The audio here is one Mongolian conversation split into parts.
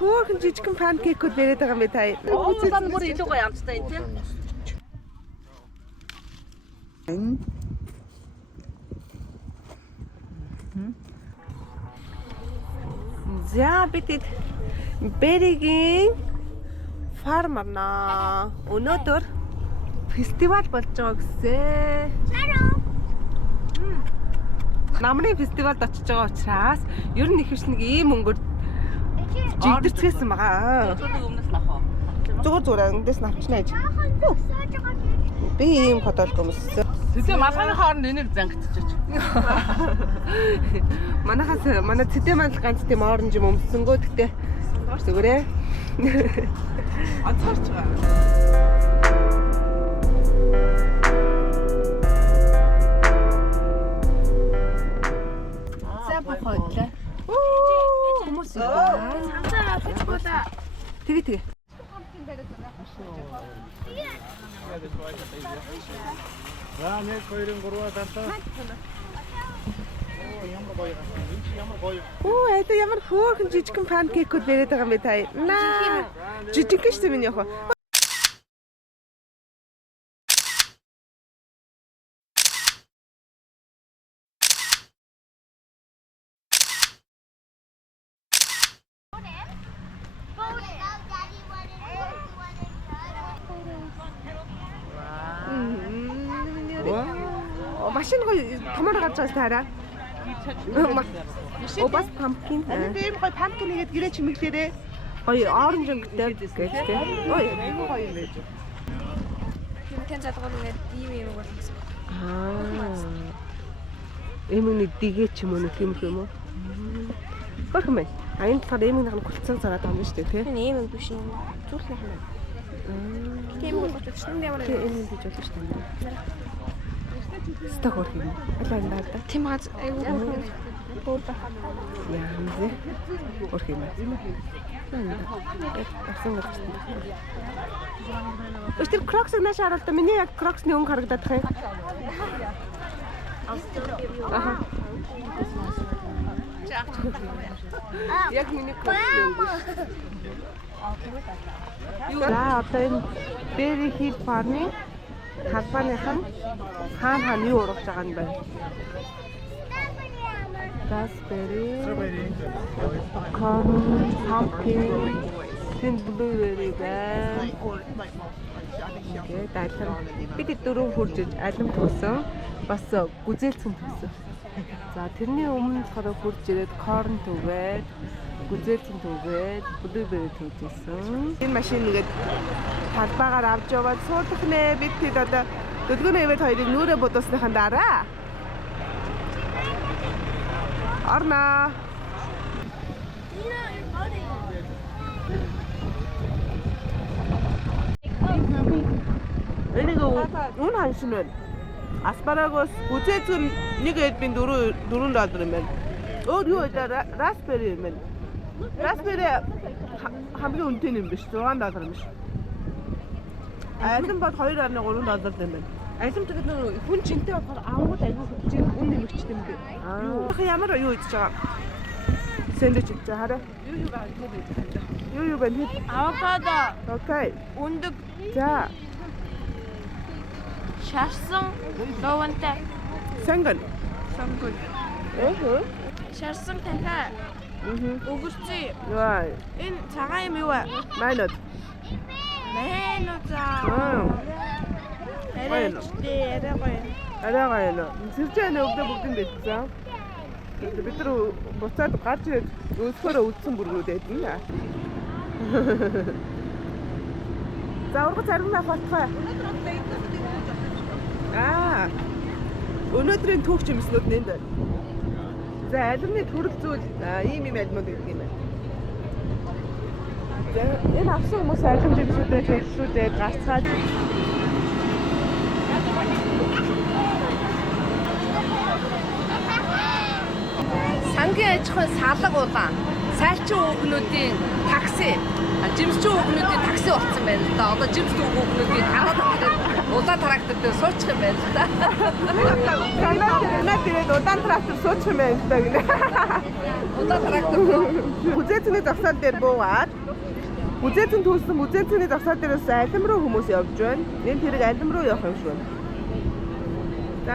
хөөрхөн жижигхэн панкейкүүд бариад байгаа юм бэ та. Уусаа бүр илүү гоё амттай юм тийм. За бидэд Беригийн фармарна. Өнөөдөр фестивал болж байгаа гэсэн. Намрын фестивалд очиж байгаа учраас ер нь их нэг ийм өнгөөр жигдэрцгээсэн байгаа. Зүгээр эндээс навчнаа гэж. Би ийм фотолог өмссөн. Цэцэ малгайны хооронд энээр зангидчих. Манай цэцэ мандал ганц тийм оранж юм өмссөнгөө гэтээ зүгээрээ. Онцгорч байгаа. Хүмүүс цамцаа авчихгүйла. Тэгээ. За нэг хоёрын гурваа дантаа. Ямар гоё юм. Ямар гоё. Это ямар хөөрхөн жижигхэн панкейкүүд бариад байгаа юм бэ та. Наа. Жижигхэн шүү дээ миний яах вэ? Машин гоё томор гарч байгаа таараа. Бас pumpkin. Тийм гоё pumpkin нэгэд гэрээ чимэглээрээ. Гоё оранж өнгөтэй гэж тийм. Ой, айгүй гоё юм байж. Тэн задгаар ингээд ийм болгосон. Эмэний дэгээ ч юм уу тиймэрхүү юм уу? Гэх юм. Аян талаар эмэний хам гүлцэн зараад байгаа юм шүү дээ, тийм. Ийм биш юм. Зүрх юм. Тийм бол болчих шин ямар юм. Эмэн гэж бодож шүү дээ. Стаг хөрх юм. Алаа энэ даа. Тийм газ айгүй бүр бахаа. Яа, хөрх юм. Асан гэж байна. Өстөр кроксыг нааш харуул та миний яг кроксны өнгө харагдаад тах юм. Аха. Яг миний кроксны өнгө. За одоо энэ Berry Hill Farm-ийн талбайныхан хаана юу ургаж байгаа юм бэ? Raspberry, corn, pumpkin, blueberry байна. Тэгээд алим бид дөрөв хурж алим төгсөн. Бас гүзээлцэн төгсөн. За тэрний өмнө болохоор хурж ирээд corn түгээд гүзээлцэн түгээд blueberry төгсөн. Энэ машин нэгээд талбайгаар авч яваад суудах нэ бид хэд одоо дөлгөөний ивэд хоёрыг нүрэ бодосныхан дараа Арна. Энийг үн ханшин байна. Аспарагус гүзээлцэн нэг хэд би $4 юм байна. Өөр юу вэ? Raspberry юм байна. Raspberry хамгийн үнэтэй юм биш $6 юм биш. Алим бод $2.3 юм байна. Алим тэгээд нөө хүн чинтэй болохоор авангууд аягүй хөтж үн нэмэгчтэй юм бэ. Юу ямар юу идэж байгаа? Сэндвич идэж байгаа. Юу байна? Авокадо. Окей. Өндөг. За. Шарсан ловонтой. Санган. Шарсан танхаа. Өгөрцөө. Яа. Энэ цагаан юм юу вэ? Майнод. Арай гоё. Сэржээ өгдөө бүгдэн бэлдсэн. Бид нар буцаад гарч ирээд өсгөрөө үдсэн бүргүүд байдна. За ургац аргинаа болтгоо. Өнөөдрийн түүх жимснүүд нэнд байна. За алимны төрөл зүйл ийм алимуд гэдэг юм байна. За энэ авсан хүмүүс алим жимснүүдээ хэллүүдээ гарцгаад сангийн аж ахуй салга удаан. сайлчин хүүхнүүдийн такси, жимсчин хүүхнүүдийн такси болсон байна л да. Одоо жимс хүүхнүүдийн хараад улаан трактор дээр суучих юм байна л да. Танаа тэгээд удаан трактор суучих юм байна л да гинэ. Улаан трактор Үзээцний зогсоол дээр буугаад үзээцэн төлсөн үзээцний зогсоол дээрээс алим руу хүмүүс явж байна. Энэ тэрэг алим руу явах юм шиг байна. За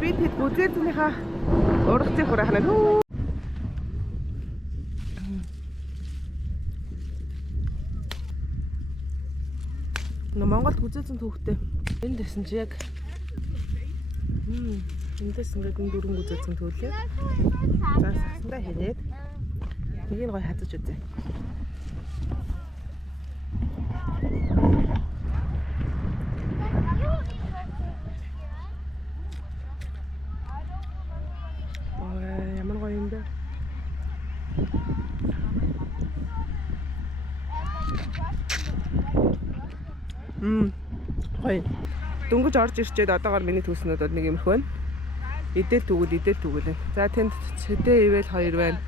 би тэд үзээцнийхаа ургацыг хураахна. Монголд үзээцэн түүхтэй. Энд дэсэн чи яг эндээс ингээд дөрөнгө үзээцэн төлөө. За сахсандаа хэлээд нэг гой хазаж үзье. Ямар гоё юм бэ? Гоё. Дөнгөж орж ирчээд одоогоор миний төснөд нэг юмрх байна. Идэл түүгэл. За тэнд цэдэ ивэл хоёр байна.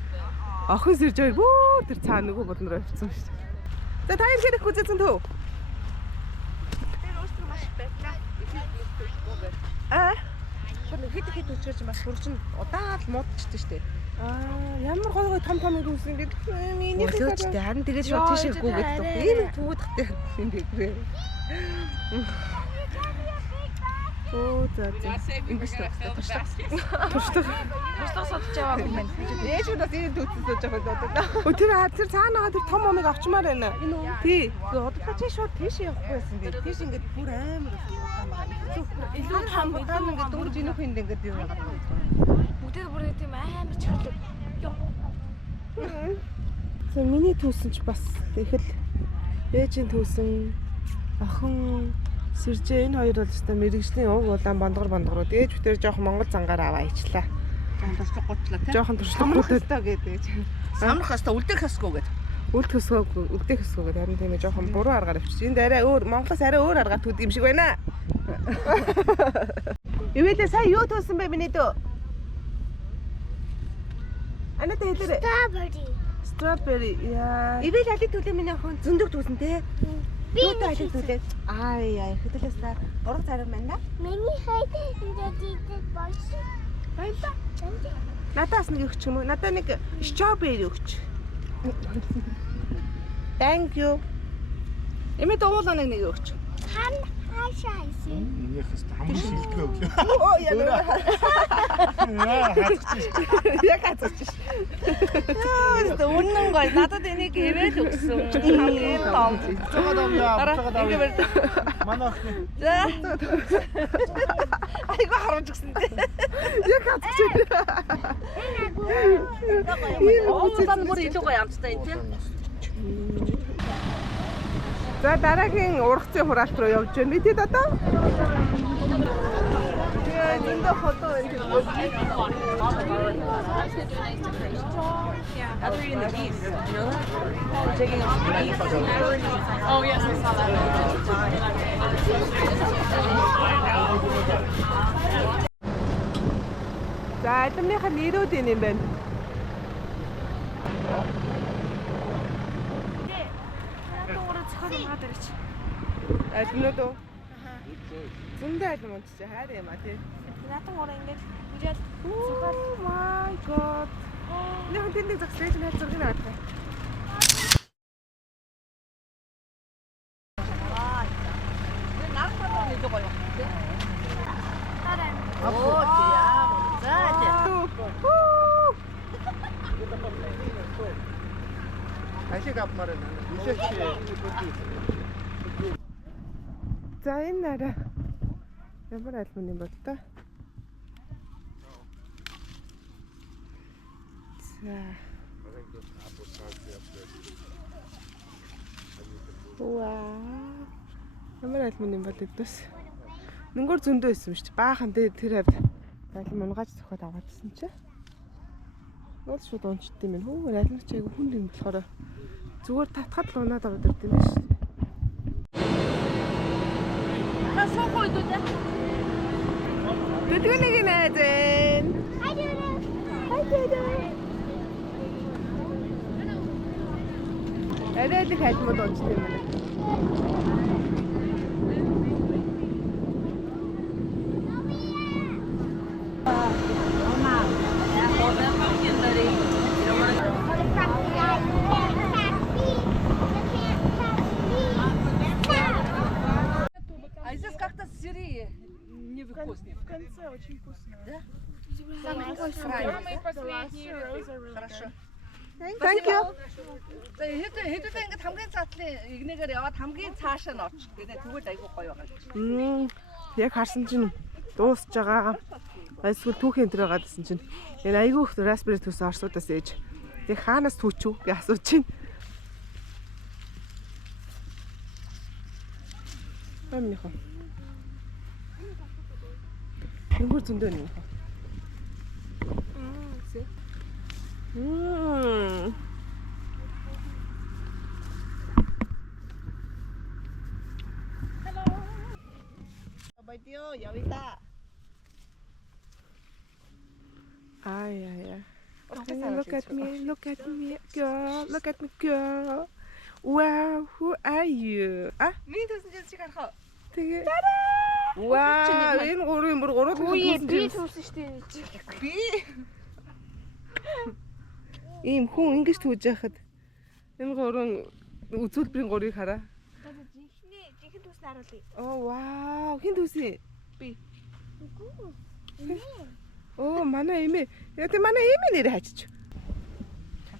Охин сэрж хоёр бөө тэр цаа нөгөө бодноор авчихсан шүү дээ. За та ил хэрэг үзээсэн төв. Тэр өөртөө маш байлаа. Хэд үчирч бас хурж нь удаан л муудчихсан шүү дээ. Ямар гоё том ирүүлсэн ингээд миний болооч дээ. Харин тэгээд шууд тийшээ гүгээд тоо. Энэ түүгдтэй юм бэ. Оо за. Ингэж туршлага содж яваа юм байна. Ээж удаас энэ түүцэн сууж байгаа юм даа. Өө тэр цаанаага тэр том омыг авчмаар байна. Энэ үү? Тий. Одоо чи шууд тийш явахгүй байсан би. Тийш ингээд бүр амар илүү том ингээд дөрж инөх хүнд ингээд юу яагаад байна. Бүгдээ бүр тийм амар чөлөө. За миний түүсэн ч бас тэгэл ээжийн түүсэн охин сэржээ энэ хоёр бол өстой мэрэгжлийн уг улаан бондгор ээж бүтээр жоохон монгол зангаар аваа ичлаа. Жоохон туршлагатай гэдэг. Самрах хаста үлдэх хасгүй гэдэг. Үлдэх хөсгөө гэдэг харин тийм ээ жоохон буруу аргаар авчиж. Энд арай өөр Монголоос арай өөр аргаар төд юм шиг байна. Ивэлээ сая юу туусан бэ миний дөө? Анаа хэлээрэй. Strawberry. Яа. Ивэл алиг төлөө миний охин зөндөг туусан те. Юу алиг төлөө? Яа, хөдөлөөсөө ураг зарим байна да. Миний хайд ингээд болж. Баялаа. Надаас нэг өгч юм уу? Надаа нэг strawberry өгч. Thank you. Эмээ дуулаа нэг өгч. Хаашаа исэн. Миний хэвээр хамгийн шилдэг өглөө. Оо яа. Яг хацчих. Үнэн гоё. Надад энийг ивэл өгсөн. Хамгийн том. Ингээд манай охин. За. Айгу харуулж өгсөн дээ. Яг хацчих. Уулан бүр илүү гоё амттай энэ тийм. За дараагийн ургацын хураалт руу явж байна. Мэдэд одоо. Тэгээд энэ фото энэ. Other in the geese, you know? Taking off the geese. Oh yes, I saw that. За алимныхаа нэрүүд энэ юм байна. Алимнууд уу? Зөндөө алим унтчих хайр юм а тий. Натан ороо ингээд үжээд Oh my god. Нэг тэндэг загсраж нэг зургийг авах. Ашиг авмаар байна. Ишээч. За энэ нараа ямар альбом юм бол та? За. Вау. Ямар альбом юм бол эдээс. Нүнгөр зөндөө байсан шүү дээ. Баахан дээр тэр альбом унгааж зөхөд аваадсэн чи. Нуул шууд унчт юм байна. Хөө альбом чи айгу хүн юм болохоор зүгээр татхад л унаад аваад ирд юм биш. Суухгүй дүү. Тэтгэнийг найзэн. Хайдаа. Арай л их альмууд очтой юм байна. А здесь как-то сырые невкусные. В конце очень вкусно. Да? Самый Самые последние. Хорошо. Thank you. За хэдүүлээ ингээд хамгийн цаатлын игнэгээр яваад хамгийн цаашаа нь очих. Тэгээд тэгвэл айгүй гоё байгаа. Яг харсан чинь дуусж байгаа. Эсвэл түүхэн энэ байгаа гэсэн чинь энэ айгүй их raspberry төс орсуудаас ээж. Тэг хаанаас түүчүү гэж асууж чинь. Амнийхоо. Нүгүр зөндөө нэг. Пойдём, я вида. Ay. Look at me, girl. Look at me, girl. Wow, who are you? Ah, Миний төсөн чинь чиг харах. тэгээ. Wow, энэ гурвын бүр гурван Би түүсэн штэ энэ чи. Би ийм хүн ингэж түүж яхад энэ гурван үзүүлбэрийн гурыг хараа. Жинхэнэ түүс харуулъя. Oh, wow. Хин түүсэн? Би. Оо, манай эмээ. Яа тэ манай эмээ нэрээ хачиж.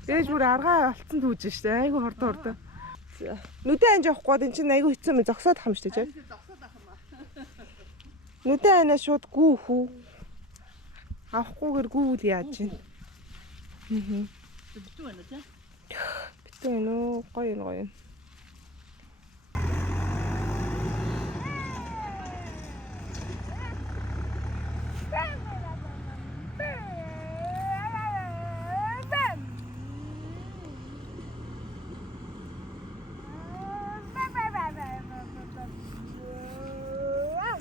Ээж бүр аргаа олцсон түүж штэ. Айгу хордоо. Нүдэн ань жоохгүй энэ чинь айгу хэцүү мэ зогсоод хам штэ чаа. Нүдэн анаа шууд гүүхүү. Авахгүйгээр гүүл яаж чинь. битүү байна тий. Битүү нөө гоё.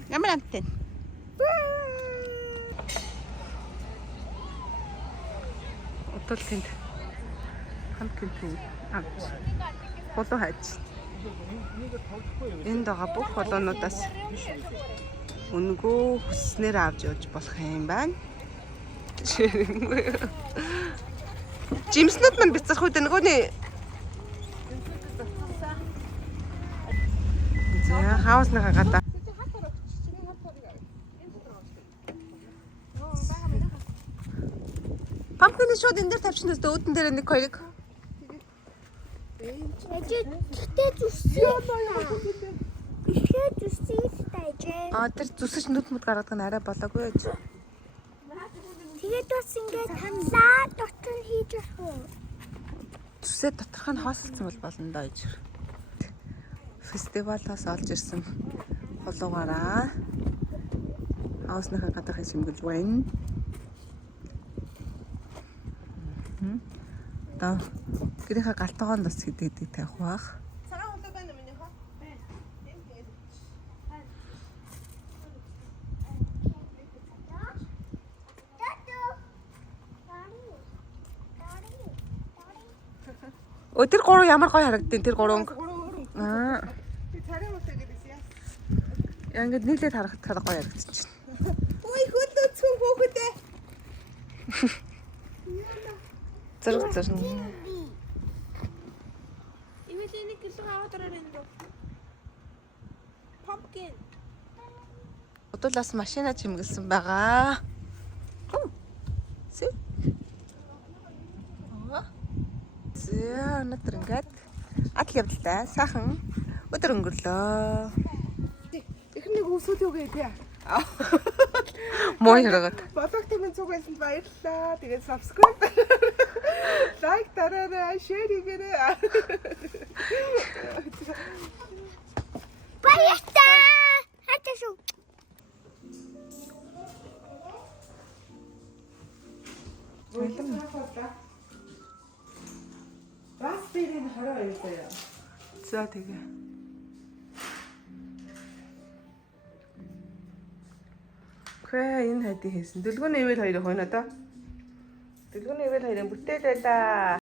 Ямар амттай. Отол тэнд хамтын төв авч холоо хайж. Энд байгаа бүх холоонуудаас өнгөө хүснээр авч явж болох юм байна. Жимснүүд мань бицрах үед нөгөөний за хаусныхаа гадаа Пампкины шууд энэ дээр тавьчихсан өстө өөдөн дээр нэг хоёрыг. Тэгтээ зүсээ. Ихээ зүсээ таажээ. Тэр зүсэж нүд мүд гаргадаг нь арай болоогүй ээж. Тэгээд бас ингээд танлаа дотор нь хийж явах уу? Зүсээ доторх нь хоосолцсон бол болно доо ээж. Фестивалаас олж ирсэн холуугаараа хаусныхаа гадаахыг шимгэлж байна. Та гэрийнхаа галтгоонд бас хэдийдэг тавих бах. Цагаан холоо байна миний хоо. Тэр гурав ямар гоё харагдیں۔ Тэр гурав. Аа. Би царай мөсөө гэдээсээ. Яа ингэж нийлээд харахад гоё харагдчих чинь. Ой хөлөөцгөн хөөхөдөө. Зэрэг. Имэлийн килог аваад ороо энэ дөө. Pumpkin. Одоолаас машина чимгэлсэн байгаа. Зэ. За, өнөөдөр ингээд атл явдалтай сайхан өдөр өнгөрлөө. Эхний үсүүд юу гэдэг? Муу хэрэгэт. Бодогтой минь цуг байсанд баярлалаа. Тэгээд subscribe. Лайк дараарай, share хийгээрэй. Баярлалаа. Хаташуу. Raspberry-ийн хороо байлаа. За тэгээ. Хөөе энэ хайдыг хийсэн. Дэлгүүний ивэл хоёрыг хойно доо. Дэлгүүний ивэл хоёрын бүтээл байлаа.